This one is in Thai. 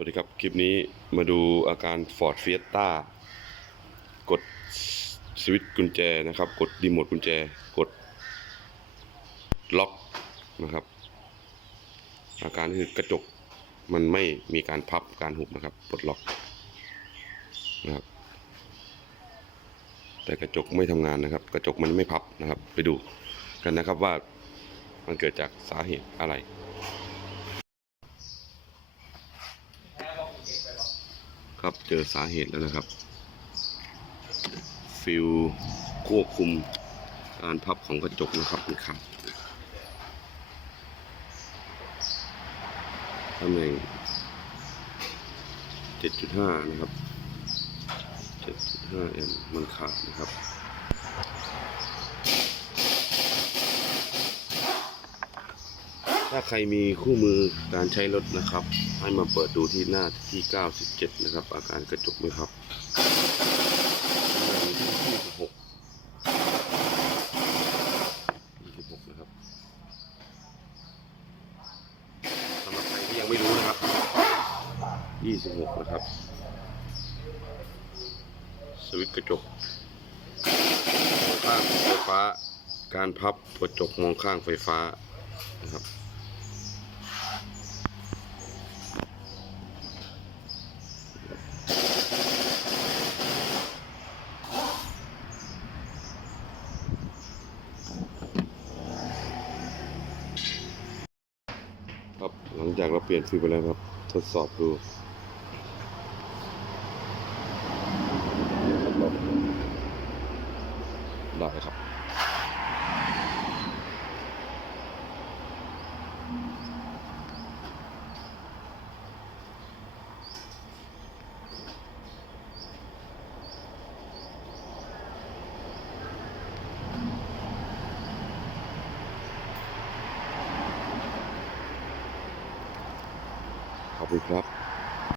วัสดีครับ คลิปนี้มาดูอาการ Ford Fiesta กดสวิตช์กุญแจนะครับ กดรีโมทกุญแจ กดล็อกนะครับ อาการคือกระจกมันไม่มีการพับการหุบนะครับปลดล็อกนะครับ แต่กระจกไม่ทำงานนะครับ กระจกมันไม่พับนะครับ ไปดูกันนะครับว่ามันเกิดจากสาเหตุอะไร ครับเจอสาเหตุแล้วนะครับ ฟิลควบคุมการพับของกระจกนะครับมันขาดตำแหน่ง7.5 นะครับ 7.5 m มันขาดนะครับ ถ้าใครมีคู่มือการใช้รถนะครับ ให้มาเปิดดูที่หน้าที่ 97 นะครับ อาการกระจกไม่พับหน้าที่26 26 นะครับสำหรับใครที่ยังไม่รู้นะครับ 26 นะครับ สวิตช์กระจกมองข้างไฟฟ้า การพับกระจกมองข้างไฟฟ้านะครับ ครับหลังจากเราเปลี่ยนฟิล์ไปแล้วครับ ทดสอบดูครับเราได้ครับ ขอบคุณครับ